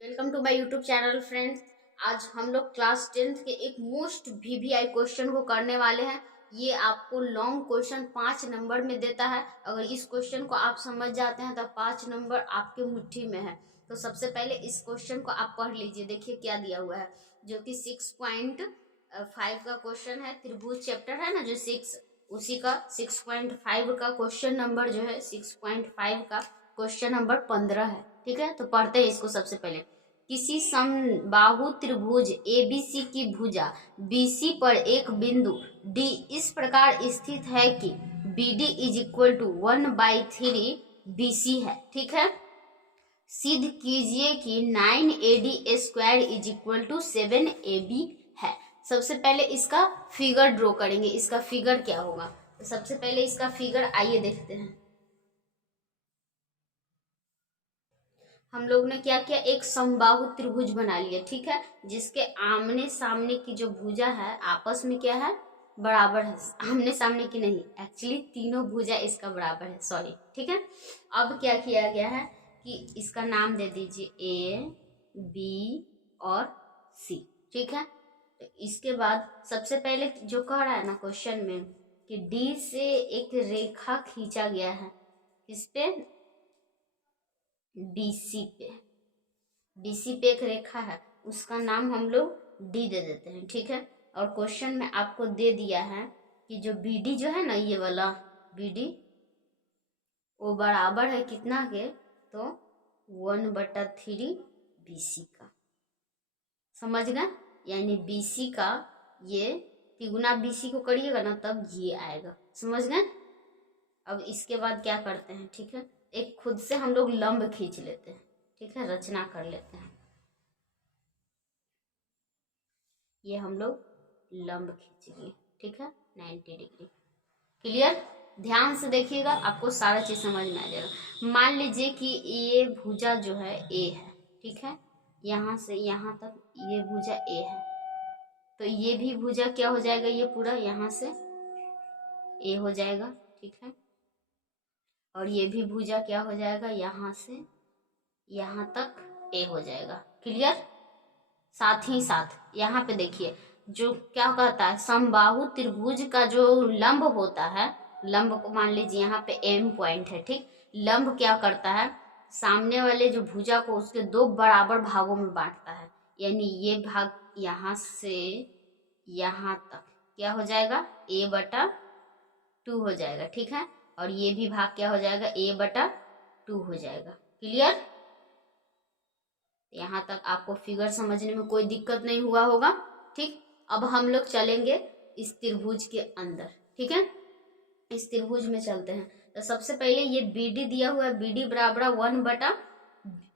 Welcome to my YouTube channel friends. आज हम लोग क्लास 10th के एक मोस्ट वीवीआई क्वेश्चन को करने वाले हैं। ये आपको लॉन्ग क्वेश्चन 5 नंबर में देता है। अगर इस क्वेश्चन को आप समझ जाते हैं तो 5 नंबर आपके मुट्ठी में है। तो सबसे पहले इस क्वेश्चन को आप पढ़ लीजिए। देखिए क्या दिया हुआ है, जो कि 6.5 का क्वेश्चन है। त्रिभुज चैप्टर है ना जो 6, उसी का 6.5 का क्वेश्चन नंबर जो है 6.5 का क्वेश्चन नंबर 15 है। ठीक है, तो पढ़ते हैं इसको। सबसे पहले, किसी समबाहु त्रिभुज एबीसी की भुजा बीसी पर एक बिंदु डी इस प्रकार स्थित है कि BD is equal to 1/3 BC है। ठीक है, सिद्ध कीजिए कि 9AD² is equal to 7AB है। सबसे पहले इसका फिगर ड्रॉ करेंगे। इसका फिगर क्या होगा, तो सबसे पहले इसका फिगर आइए देखते हैं। हम लोग ने क्या किया, एक समबाहु त्रिभुज बना लिया। ठीक है, जिसके आमने सामने की जो भुजा है आपस में क्या है, बराबर है। आमने सामने की नहीं, एक्चुअली तीनों भुजा इसका बराबर है, सॉरी। ठीक है, अब क्या किया गया है कि इसका नाम दे दीजिए ए बी और सी। ठीक है, तो इसके बाद सबसे पहले जो कह रहा है ना क्वेश्चन में कि डी से एक रेखा खींचा गया है, किस पे, बीसी पे। बीसी पे एक रेखा है, उसका नाम हम लोग डी दे देते हैं। ठीक है, और क्वेश्चन में आपको दे दिया है कि जो बीडी जो है ना, ये वाला बीडी, वो बराबर है कितना के, तो 1/3 बीसी का। समझ गए, यानी बीसी का ये तिगुना बीसी को करिएगा ना तब ये आएगा। समझ गए। अब इसके बाद क्या करते हैं, ठीक है, एक खुद से हम लोग लंब खींच लेते हैं। ठीक है, रचना कर लेते हैं। ये हम लोग लंब खींच लिए। ठीक है, 90 डिग्री। क्लियर, ध्यान से देखिएगा, आपको सारा चीज समझ में आ जाएगा। मान लीजिए कि ये भुजा जो है ए है। ठीक है, यहाँ से यहाँ तक ये भुजा ए है, तो ये भी भुजा क्या हो जाएगा, ये पूरा यहाँ से ए हो जाएगा। ठीक है, और ये भी भुजा क्या हो जाएगा, यहाँ से यहाँ तक ए हो जाएगा। क्लियर, साथ ही साथ यहाँ पे देखिए, जो क्या कहता है, समबाहु त्रिभुज का जो लंब होता है, लंब को मान लीजिए यहाँ पे एम पॉइंट है। ठीक, लंब क्या करता है, सामने वाले जो भुजा को उसके दो बराबर भागों में बांटता है। यानी ये भाग यहाँ से यहाँ तक क्या हो जाएगा, A/2 हो जाएगा। ठीक है, और ये भी भाग क्या हो जाएगा, A/2 हो जाएगा। क्लियर, यहाँ तक आपको फिगर समझने में कोई दिक्कत नहीं हुआ होगा। ठीक, अब हम लोग चलेंगे इस त्रिभुज के अंदर। ठीक है, इस त्रिभुज में चलते हैं। तो सबसे पहले ये बीडी दिया हुआ है, बीडी बराबर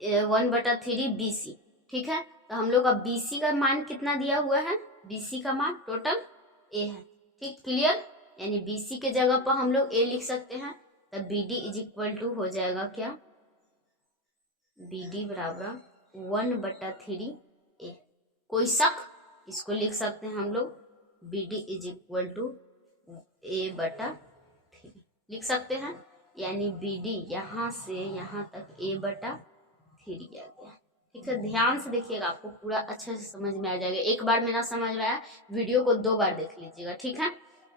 1/3 बीसी। ठीक है, तो हम लोग का बीसी का मान कितना दिया हुआ है, बीसी का मान टोटल ए है। ठीक, क्लियर, यानी बीसी के जगह पर हम लोग ए लिख सकते हैं। तो बीडी इज इक्वल टू हो जाएगा क्या, बीडी बराबर 1/3 ए। कोई शक, इसको लिख सकते हैं हम लोग BD is equal to A/3 लिख सकते हैं। यानी बीडी यहाँ से यहाँ तक A/3 आ गया। ठीक है, ध्यान से देखिएगा, आपको पूरा अच्छे से समझ में आ जाएगा। एक बार में ना समझ में आया, वीडियो को 2 बार देख लीजिएगा। ठीक है,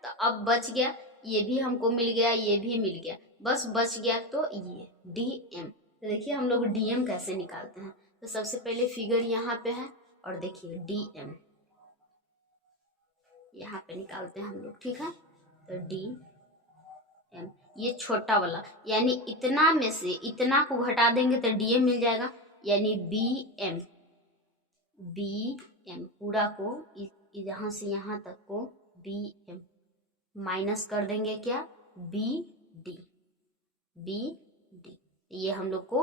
तो अब बच गया, ये भी हमको मिल गया, ये भी मिल गया, बस बच गया तो ये DM। तो देखिए हम लोग DM कैसे निकालते हैं। तो सबसे पहले फिगर यहाँ पे है, और देखिए DM यहाँ पे निकालते हैं हम लोग। ठीक है, तो DM ये छोटा वाला, यानी इतना में से इतना को घटा देंगे तो DM मिल जाएगा। यानी BM पूरा को यहाँ से यहाँ तक को BM माइनस कर देंगे क्या, BD ये हम लोग को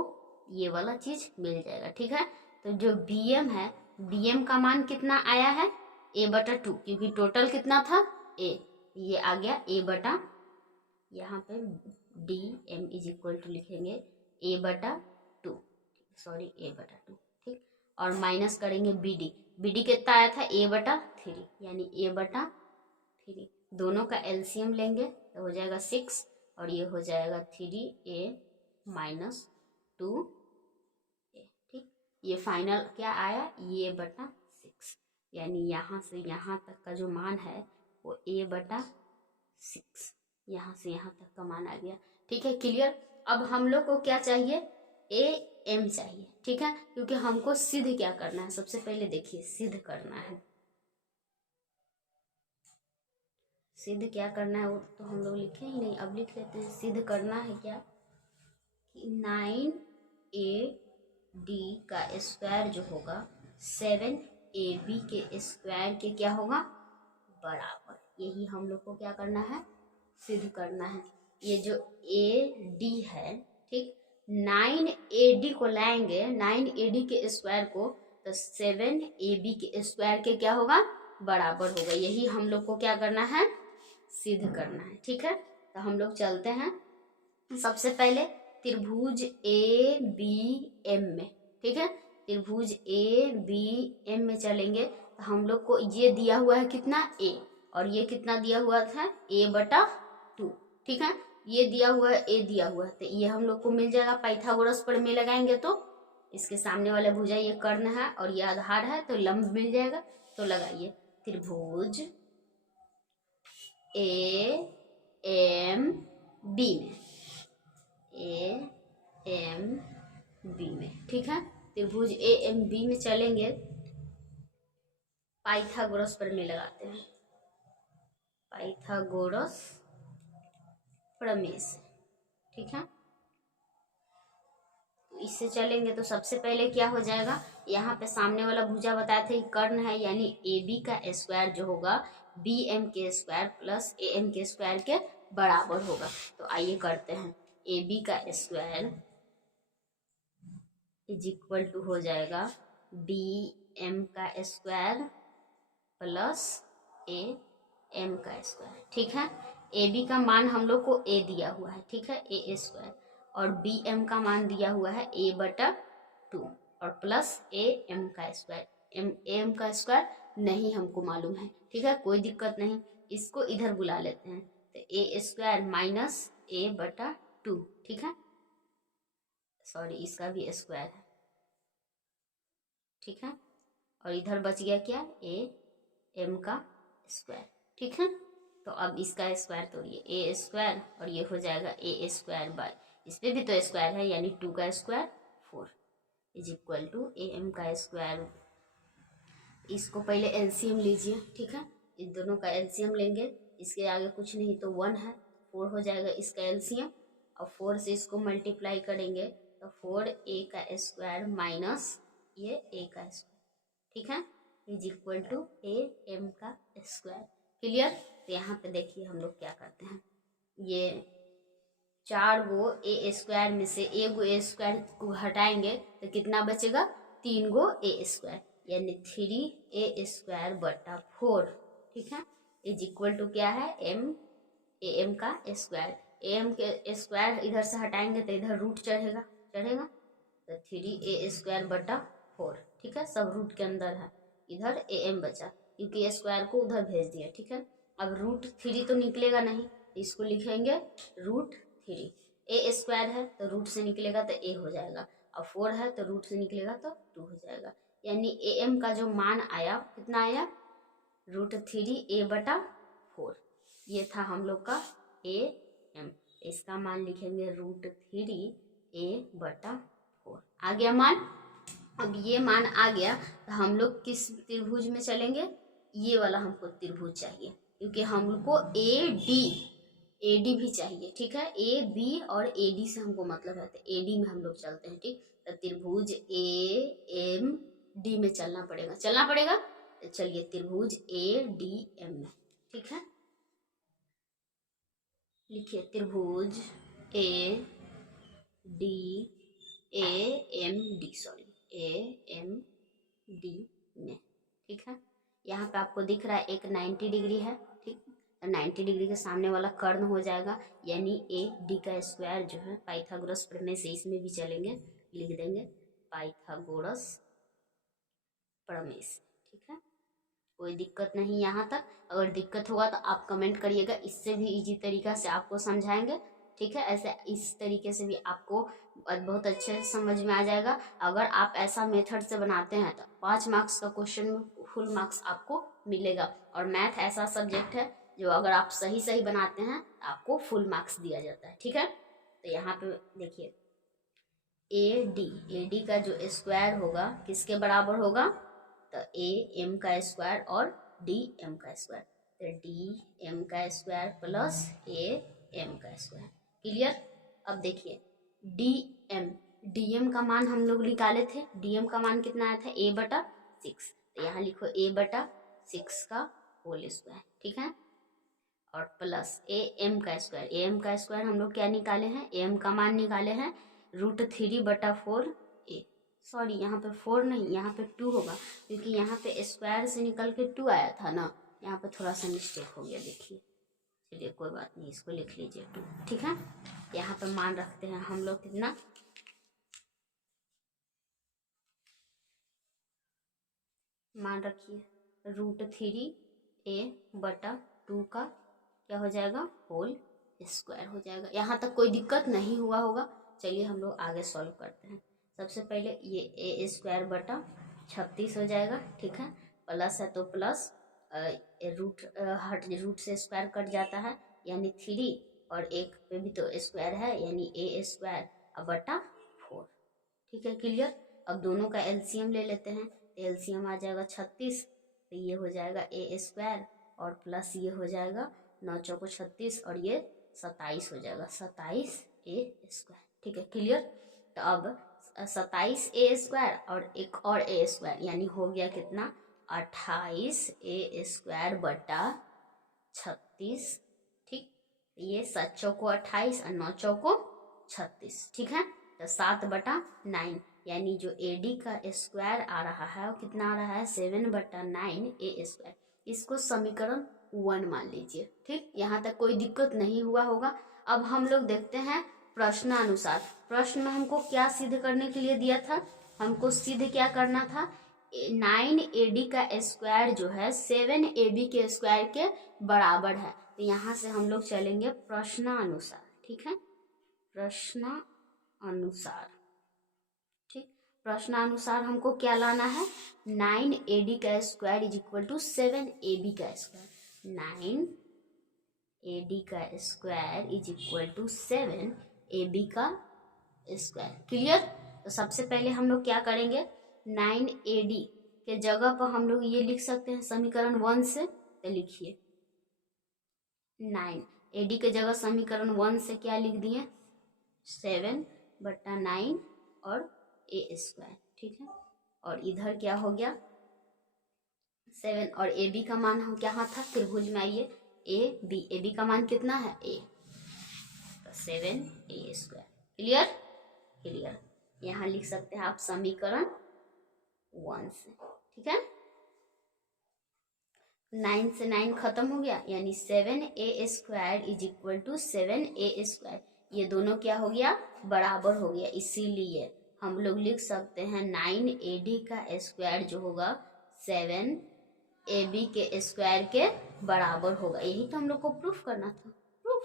ये वाला चीज मिल जाएगा। ठीक है, तो जो BM है, BM का मान कितना आया है, A/2, क्योंकि टोटल कितना था A, ये आ गया A/, यहाँ पे DM इज इक्वल टू लिखेंगे A/2, सॉरी A/2। ठीक, और माइनस करेंगे BD कितना आया था, A/3, यानी A/3। दोनों का LCM लेंगे तो हो जाएगा 6, और ये हो जाएगा 3A - 2A। ठीक, ये फाइनल क्या आया, ये बटा 6, यानी यहाँ से यहाँ तक का जो मान है वो a बटा 6, यहाँ से यहाँ तक का मान आ गया। ठीक है, क्लियर। अब हम लोग को क्या चाहिए, am चाहिए। ठीक है, क्योंकि हमको सिद्ध क्या करना है, सबसे पहले देखिए सिद्ध करना है। सिद्ध क्या करना है वो तो हम लोग लिखे ही नहीं, अब लिख लेते हैं। सिद्ध करना है क्या कि 9ab का स्क्वायर जो होगा 7ab के स्क्वायर के क्या होगा, बराबर। यही हम लोग को क्या करना है, सिद्ध करना है। ये जो AD है, ठीक, 9AD को लाएंगे, 9AD के स्क्वायर को, तो 7AB के स्क्वायर के क्या होगा, बराबर होगा। यही हम लोग को क्या करना है, सिद्ध करना है। ठीक है, तो हम लोग चलते हैं सबसे पहले त्रिभुज ABM में। ठीक है, त्रिभुज ABM में चलेंगे तो हम लोग को ये दिया हुआ है कितना, A, और ये कितना दिया हुआ था, a बटा 2। ठीक है, ये दिया हुआ है, a दिया हुआ है, तो ये हम लोग को मिल जाएगा। पाइथागोरस प्रमेय लगाएंगे तो इसके सामने वाला भुजा ये कर्ण है और ये आधार है, तो लंब मिल जाएगा। तो लगाइए त्रिभुज AMB में, AMB में। ठीक है, त्रिभुज AMB में चलेंगे, पाइथागोरस प्रमेय लगाते हैं, पाइथागोरस प्रमेय से। ठीक है, इससे चलेंगे तो सबसे पहले क्या हो जाएगा, यहाँ पे सामने वाला भुजा बताए थे कर्ण है, यानी AB का स्क्वायर जो होगा BM के स्क्वायर प्लस AM के स्क्वायर के बराबर होगा। तो आइए करते हैं, AB का स्क्वायर इज इक्वल टू हो जाएगा BM का स्क्वायर प्लस AM का स्क्वायर। ठीक है, AB का मान हम लोग को A दिया हुआ है, ठीक है, A स्क्वायर, और BM का मान दिया हुआ है a बटा 2 और प्लस AM का स्क्वायर। AM का स्क्वायर नहीं हमको मालूम है। ठीक है, कोई दिक्कत नहीं, इसको इधर बुला लेते हैं, तो a स्क्वायर माइनस a बटा 2। ठीक है, सॉरी इसका भी स्क्वायर है। ठीक है, और इधर बच गया क्या, AM का स्क्वायर। ठीक है, तो अब इसका स्क्वायर तोड़िए, a स्क्वायर और ये हो जाएगा a स्क्वायर बाय, इस पे भी तो स्क्वायर है, यानी 2 का square 4 is equal to AM का स्क्वायर। इसको पहले एलसीएम लीजिए। ठीक है, इन दोनों का एलसीएम लेंगे, इसके आगे कुछ नहीं तो 1 है, 4 हो जाएगा इसका एलसीएम, और 4 से इसको मल्टीप्लाई करेंगे तो 4a का स्क्वायर माइनस ये a का स्क्वायर। ठीक है, इज इक्वल टू AM का स्क्वायर। क्लियर। तो यहाँ पे देखिए हम लोग क्या करते हैं, ये 4 गो a स्क्वायर में से एक गो a स्क्वायर को हटाएंगे तो कितना बचेगा, 3 गो a स्क्वायर, यानी 3a स्क्वायर बटा 4। ठीक है, इज इक्वल टू क्या है, AM का स्क्वायर। AM के स्क्वायर इधर से हटाएंगे तो इधर रूट चढ़ेगा, तो 3a स्क्वायर बटा 4। ठीक है, सब रूट के अंदर है, इधर AM बचा क्योंकि स्क्वायर को उधर भेज दिया। ठीक है, अब रूट 3 तो निकलेगा नहीं, इसको लिखेंगे रूट 3। a स्क्वायर है तो रूट से निकलेगा तो a हो जाएगा, और 4 है तो रूट से निकलेगा तो 2 हो जाएगा, यानी AM का जो मान आया कितना आया, √3a बटा 4। ये था हम लोग का AM, इसका मान लिखेंगे √3a बटा 4। आ गया मान। अब ये मान आ गया तो हम लोग किस त्रिभुज में चलेंगे, ये वाला हमको त्रिभुज चाहिए, क्योंकि हमको AD भी चाहिए। ठीक है, AB और AD से हमको मतलब है, तो AD में हम लोग चलते हैं। ठीक, तो त्रिभुज AMD में चलना पड़ेगा। तो चलिए त्रिभुज ADM में। ठीक है, लिखिए त्रिभुज AMD में। ठीक है, यहाँ पे आपको दिख रहा है एक 90 डिग्री है। ठीक, 90 डिग्री के सामने वाला कर्ण हो जाएगा, यानी AD का स्क्वायर जो है पाइथागोरस प्रमेय से इसमें भी चलेंगे, लिख देंगे पाइथागोरस प्रमेय से। ठीक है, कोई दिक्कत नहीं यहाँ तक। अगर दिक्कत होगा तो आप कमेंट करिएगा, इससे भी इजी तरीका से आपको समझाएंगे, ठीक है। ऐसे इस तरीके से भी आपको बहुत अच्छे से समझ में आ जाएगा। अगर आप ऐसा मेथड से बनाते हैं तो 5 मार्क्स का क्वेश्चन में फुल मार्क्स आपको मिलेगा। और मैथ ऐसा सब्जेक्ट है जो अगर आप सही सही बनाते हैं तो आपको फुल मार्क्स दिया जाता है, ठीक है। तो यहाँ पे देखिए ए डी का जो स्क्वायर होगा किसके बराबर होगा, तो ए एम का स्क्वायर और डी एम का स्क्वायर, तो डी एम का स्क्वायर प्लस ए एम का स्क्वायर। क्लियर। अब देखिए डी एम का मान हम लोग निकाले थे, डी एम का मान कितना आया था a/6, तो यहाँ लिखो a/6 का होल स्क्वायर, ठीक है। और प्लस ए एम का स्क्वायर हम लोग क्या निकाले हैं, ए एम का मान निकाले हैं √3/4 ए, सॉरी यहाँ पे 4 नहीं, यहाँ पे 2 होगा, क्योंकि यहाँ पे स्क्वायर से निकल के 2 आया था ना, यहाँ पे थोड़ा सा मिस्टेक हो गया, देखिए। चलिए कोई बात नहीं, इसको लिख लीजिए 2, ठीक है। यहाँ पे मान रखते हैं हम लोग कितना, मान रखिए √3a/2 का क्या हो जाएगा, होल स्क्वायर हो जाएगा। यहाँ तक कोई दिक्कत नहीं हुआ होगा। चलिए हम लोग आगे सॉल्व करते हैं। सबसे पहले ये a² 36 हो जाएगा, ठीक है। प्लस है तो प्लस रूट से स्क्वायर कट जाता है यानी 3, और एक पे भी तो स्क्वायर है यानी a²/4, ठीक है। क्लियर। अब दोनों का एलसीएम ले लेते हैं, एलसीएम आ जाएगा 36, तो ये हो जाएगा a² और प्लस ये हो जाएगा 9 चौको 36 और ये 27 हो जाएगा, 27a², ठीक है। क्लियर। तो अब 27a² और एक और a² यानी हो गया कितना 28a²/36, ठीक। ये 7 चौको 28 और 9 चौको 36, ठीक है। तो 7/9 यानी जो AD का स्क्वायर आ रहा है वो कितना आ रहा है 7/9a²। इसको समीकरण 1 मान लीजिए, ठीक। यहाँ तक कोई दिक्कत नहीं हुआ होगा। अब हम लोग देखते हैं प्रश्नानुसार। प्रश्न में हमको क्या सिद्ध करने के लिए दिया था, हमको सिद्ध क्या करना था, 9AD का स्क्वायर जो है 7AB के स्क्वायर के बराबर है। तो यहाँ से हम लोग चलेंगे प्रश्नानुसार, ठीक है, प्रश्नानुसार, ठीक। प्रश्नानुसार हमको क्या लाना है, 9AD का स्क्वायर = 7AB का स्क्वायर, 9AD का स्क्वायर = 7AB का स्क्वायर। क्लियर। तो सबसे पहले हम लोग क्या करेंगे, 9AD के जगह पर हम लोग ये लिख सकते हैं समीकरण 1 से, तो लिखिए 9AD के जगह समीकरण 1 से क्या लिख दिए 7/9 और a², ठीक है। और इधर क्या हो गया 7 और AB का मान हम क्या था, त्रिभुज में आइए AB का मान कितना है a, तो 7a²। क्लियर। क्लियर। यहाँ लिख सकते हैं आप समीकरण 1 से, ठीक है। 9 से 9 खत्म हो गया यानी 7a² = 7a², ये दोनों क्या हो गया बराबर हो गया, इसीलिए हम लोग लिख सकते हैं 9AD का स्क्वायर जो होगा 7AB के स्क्वायर के बराबर होगा। यही तो हम लोग को प्रूफ करना था, प्रूफ।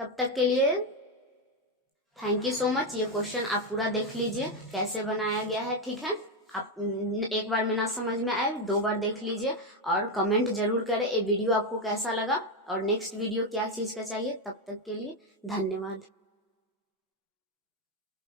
तब तक के लिए थैंक यू सो मच। ये क्वेश्चन आप पूरा देख लीजिए कैसे बनाया गया है, ठीक है। आप एक बार में ना समझ में आए 2 बार देख लीजिए और कमेंट जरूर करें ये वीडियो आपको कैसा लगा और नेक्स्ट वीडियो क्या चीज़ का चाहिए। तब तक के लिए धन्यवाद।